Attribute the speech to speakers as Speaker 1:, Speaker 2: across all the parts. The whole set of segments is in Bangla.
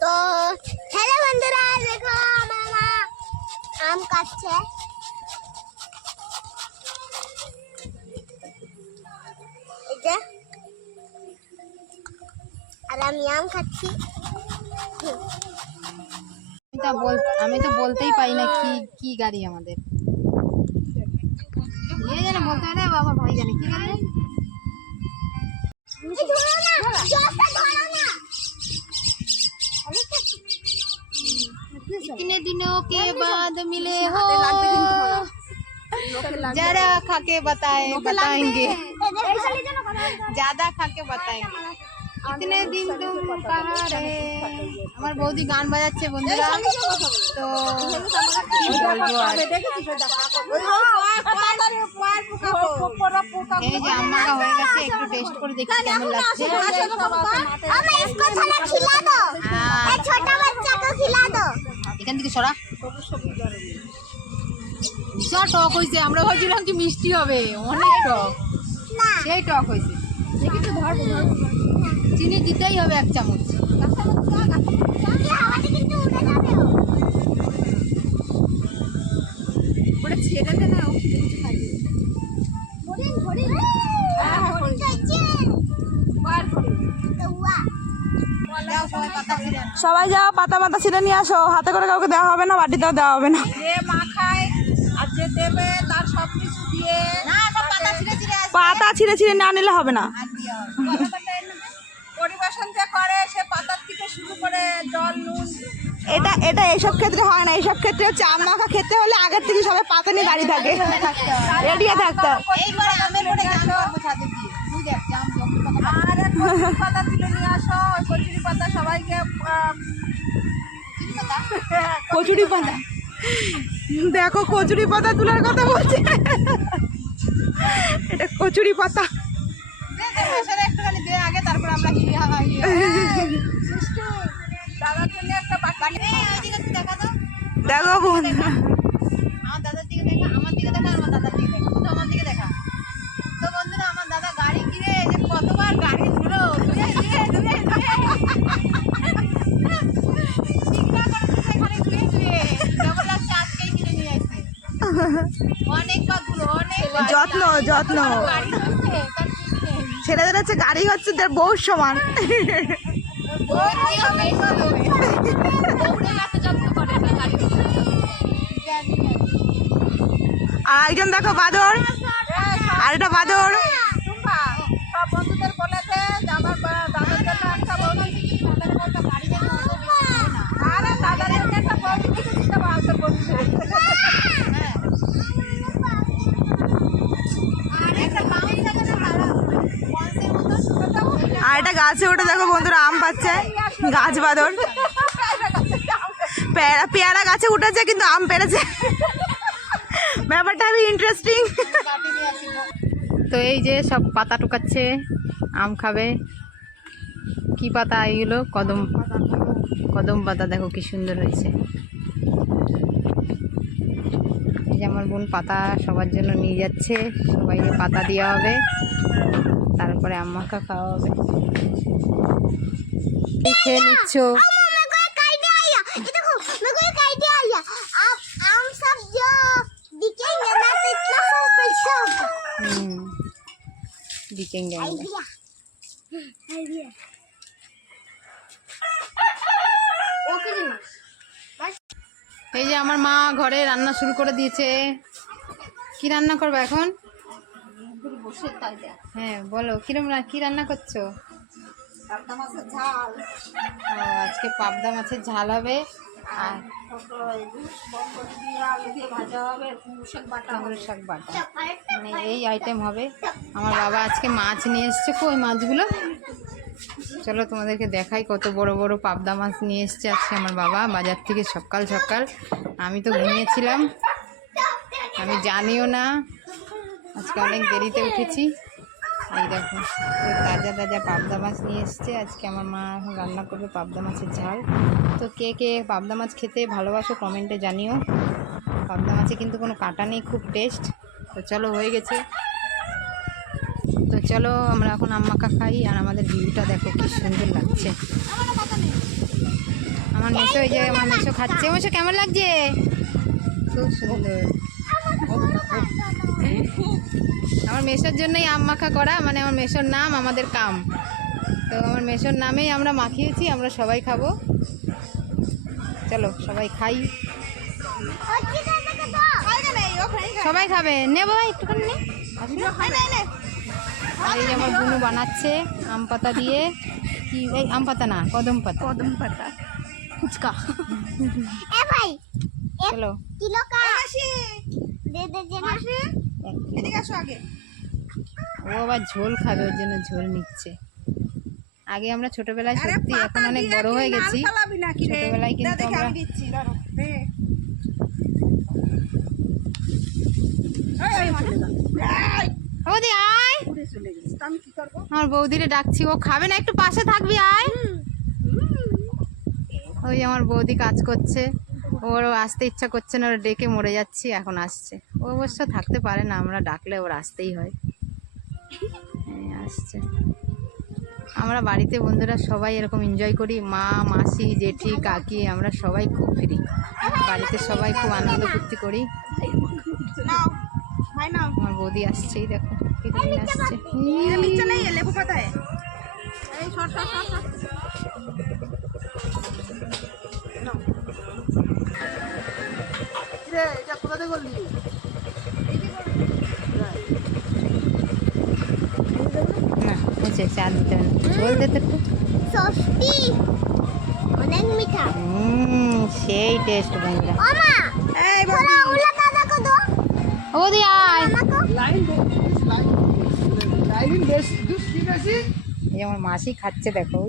Speaker 1: তো হ্যালো বন্ধুরা দেখো আমার মা আম কাটছে। আর আমি আম খাচ্ছি।
Speaker 2: আমি তো বল আমি তো বলতেই পারি না কি কি গাড়ি আমাদের। বলতে পারে বাবা ভাই জানে কি গাড়ি? इतने दिनों के बाद मिले हो जरा खा के बताए बताएंगे ज्यादा खा के बताएंगे इतने दिन तुम कहाँ रहे আমার বৌদি গান বাজাচ্ছে বন্ধুরা তো কি বলবো আর এই যে হয়ে গেছে একটু টেস্ট করে কেমন লাগছে এখান থেকে সরা টক হয়েছে আমরা ভাবছিলাম কি মিষ্টি হবে অনেক টক সেই টক হয়েছে চিনি দিতেই হবে এক চামচ
Speaker 1: কিন্তু উড়ে যাবে
Speaker 2: না
Speaker 1: হ্যাঁ উয়া
Speaker 3: সবাই যাও পাতা পাতা ছিঁড়ে নিয়ে আসো। হাতে করে কাউকে দেওয়া হবে না বাটিতেও দেওয়া হবে না।
Speaker 4: যে মাখায় আর যে দেবে তার সব কিছু দিয়ে
Speaker 3: পাতা ছিঁড়ে ছিঁড়ে না নিলে হবে না।
Speaker 4: পরিবেশন যে করে সে পাতার থেকে শুরু করে জল নুন
Speaker 3: এটা এটা এইসব ক্ষেত্রে হয় না। এইসব ক্ষেত্রে হচ্ছে আম মাখা খেতে হলে আগের থেকে সবাই পাতা নিয়ে দাঁড়িয়ে থাকে রেডি হয়ে থাকতে
Speaker 2: দিয়ে।
Speaker 4: পাতা। তুলে নিয়ে আসো। ওই কচুরি পাতা সবাইকে আহ,
Speaker 3: কচুরি পাতা? দেখো কচুরি পাতা তোলার কথা বলছে। এটা কচুরি পাতা।
Speaker 2: দে দে একটুখানি দে আগে তারপর আমরা কি দেখা
Speaker 3: বন্ধু
Speaker 2: আমার দাদার দিকে দেখা আমার দিকে দেখা আমার দাদার দিকে দেখা তো আমার দিকে দেখা তো বন্ধুরা আমার দাদা গাড়ি কিনে যে কতবার গাড়ি ধুলো ধুয়ে ধুয়ে ধুয়ে
Speaker 3: যত্ন। যত্ন ছেলেদের হচ্ছে গাড়ি হচ্ছে তার বউ সমান। আর একজন দেখো, বাদর। আর এটা বাদর
Speaker 4: বন্ধুদের বলেছে আমার দাদার জন্য একটা বৌদি আরে দাদার জন্য একটা বৌদি কিছু দিতে পারতো বন্ধুদের
Speaker 3: আর এটা গাছে উঠে দেখো বন্ধুরা, আম পাচ্ছে, গাছ বাদর। পেয়ারা পেয়ারা গাছে উঠেছে, কিন্তু আম পেরেছে। ব্যাপারটা আমি ইন্টারেস্টিং
Speaker 2: তো এই যে সব পাতা টুকাচ্ছে, আম খাবে। কি পাতা এইগুলো কদম কদম পাতা, দেখো কি সুন্দর হয়েছে। আমার বোন পাতা সবার জন্য নিয়ে যাচ্ছে, সবাইকে পাতা দেওয়া হবে। তারপরে আমাকে খাওয়াবে। খেয়ে নিচ্ছ। এই যে আমার মা ঘরে রান্না শুরু করে দিয়েছে। কি রান্না করব এখন? হ্যাঁ বলো কিরম কি রান্না করছ? আজকে পাবদা মাছের ঝাল হবে।
Speaker 5: আর
Speaker 4: দিয়ে আলু দিয়ে ভাজা হবে শাক বাটা
Speaker 5: মানে এই আইটেম হবে। আমার বাবা আজকে মাছ নিয়ে এসছে। কই মাছগুলো? চলো তোমাদেরকে দেখাই কত বড় বড় পাবদা মাছ নিয়ে এসছে আজকে আমার বাবা। বাজার থেকে সকাল সকাল। আমি তো ঘুমিয়েছিলাম। আমি জানিও না। আজকে অনেক দেরিতে উঠেছি। এই দেখো তাজা তাজা পাবদা মাছ নিয়ে এসছে। আজকে আমার মা রান্না করবে পাবদা মাছের ঝাল। তো কে কে পাবদা মাছ খেতে ভালোবাসো কমেন্টে জানিও। পাবদা মাছে কিন্তু কোনো কাঁটা নেই, খুব টেস্ট। তো চলো, হয়ে গেছে। তো চলো, আমরা এখন আম্মাকা খাই, আর আমাদের ভিউটা দেখো কি সুন্দর লাগছে। আমার মেশো, এই যে আমার মেশো খাচ্ছে। মেশো, কেমন লাগছে? খুব সুন্দর। আমার মেশোর জন্যই আম মাখা করা মানে আমার মেশোর নাম আমাদের কাম। তো আমার মেশোর নামেই আমরা মাখিয়েছি আমরা সবাই খাব। চলো সবাই খাই।
Speaker 2: সবাই খাবে। নে ভাই একটুখানি নে। এই যে আমার বুনু বানাচ্ছে আম পাতা দিয়ে। কি? এই আম পাতা না কদম পাতা।
Speaker 4: কদম পাতা। ফুচকা।
Speaker 1: এ ভাই
Speaker 2: চলো।
Speaker 1: কিলো का दे
Speaker 2: ও আবার ঝোল খাবে ওর জন্য ঝোল নিচ্ছে। আগে আমরা ছোটবেলায় সত্যি এখন অনেক বড় হয়ে গেছি ছোটবেলায় কিন্তু আমরা বৌদি আয়। আমার বৌদিরে ডাকছি ও খাবে না একটু পাশে থাকবি আয়। ওই আমার বৌদি কাজ করছে ওর আসতে ইচ্ছা করছে না ওর ডেকে মরে যাচ্ছি এখন আসছে। অবশ্য থাকতে পারে না আমরা ডাকলে ওর আসতেই হয় আসছে আমরা বাড়িতে বন্ধুরা সবাই এরকম এনজয় করি মা মাসি জেঠি কাকি আমরা সবাই খুব ফ্রি বাড়িতে সবাই খুব আনন্দ ফুর্তি করি আমার বৌদি আসছেই দেখো আসছে
Speaker 4: লেবু
Speaker 2: মুছে চা দিতে হবে ঝোল
Speaker 1: সস্তি। অনেক মিঠা।
Speaker 2: হুম সেই টেস্ট বন্ধুরা।
Speaker 4: এই
Speaker 2: ও দি আয়। এই আমার মাসি খাচ্ছে দেখো।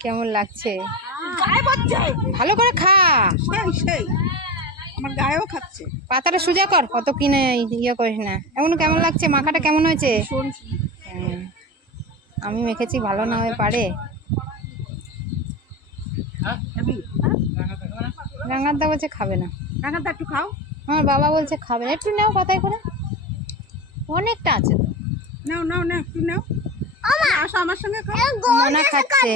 Speaker 2: কেমন লাগছে? ভালো করে খা।
Speaker 4: সেই সেই। আমার গায়েও খাচ্ছে।
Speaker 2: পাতাটা সোজা কর কত কিনে ইয়ে করিস না। এমন কেমন লাগছে? মাখাটা কেমন হয়েছে? হ্যাঁ। আমি মেখেছি ভালো না হয়ে পারে। রাঙাদা বলছে খাবে না।
Speaker 4: রাখাটা একটু খাও।
Speaker 2: আমার বাবা বলছে খাবে না। একটু নাও কথাই করে। অনেকটা আছে তো।
Speaker 4: নাও নাও নাও একটু নাও। আসো আমার সঙ্গে
Speaker 2: মনা খাচ্ছে।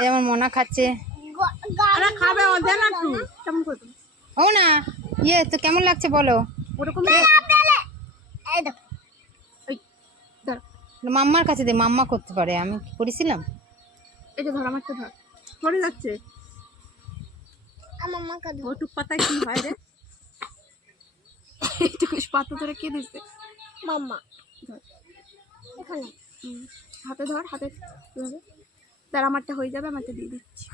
Speaker 2: এই আমার মনা খাচ্ছে।
Speaker 4: খাবে? ও
Speaker 2: না। ইয়ে তো কেমন লাগছে বলো?
Speaker 4: ওরকম
Speaker 1: এই দেখো।
Speaker 2: মাম্মার কাছে দে মাম্মা করতে পারে আমি কি করেছিলাম?
Speaker 4: এই যে ধর আমারটা ধর। পড়ে যাচ্ছে।
Speaker 1: আমার মা কা দো
Speaker 4: ওটুক পাতায় কি হয় রে? এইটুকু পাতা ধরে কে দিচ্ছে
Speaker 1: মাম্মা। এখানে।
Speaker 4: হাতে ধর হাতে ধরে। তার আমারটা হয়ে যাবে আমারটা দিয়ে দিচ্ছি।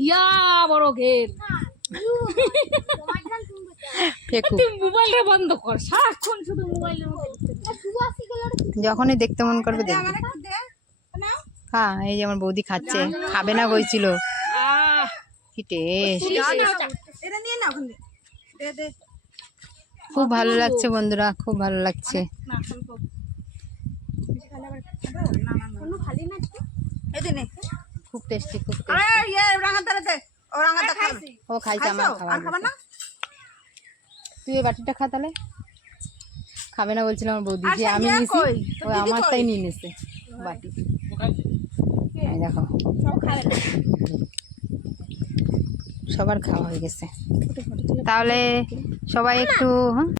Speaker 4: ইয়া বড় ঘের। মোবাইলটা বন্ধ কর সারাক্ষণ শুধু মোবাইলের
Speaker 2: যখনই দেখতে মন করবে দেখবে হ্যাঁ এই যে আমার বৌদি খাচ্ছে। খাবে না কইছিল। কি টেস্ট খুব ভালো লাগছে বন্ধুরা খুব ভালো লাগছে।
Speaker 4: খালে? না।
Speaker 2: খুব টেস্টি খুব
Speaker 4: আরে ইয়ে রাঙাতারে ও রাঙাতা খাবে।
Speaker 2: ও খাইছে আমার? খাবার
Speaker 4: না?
Speaker 2: তুই এই বাটিটা খা তাহলে। খাবে না বলছিল আমার বৌদি যে আমি নিছি ও আমারটাই নিয়ে নিছে বাটি। দেখো। সবার খাওয়া হয়ে গেছে। তাহলে সবাই একটু হ্যাঁ?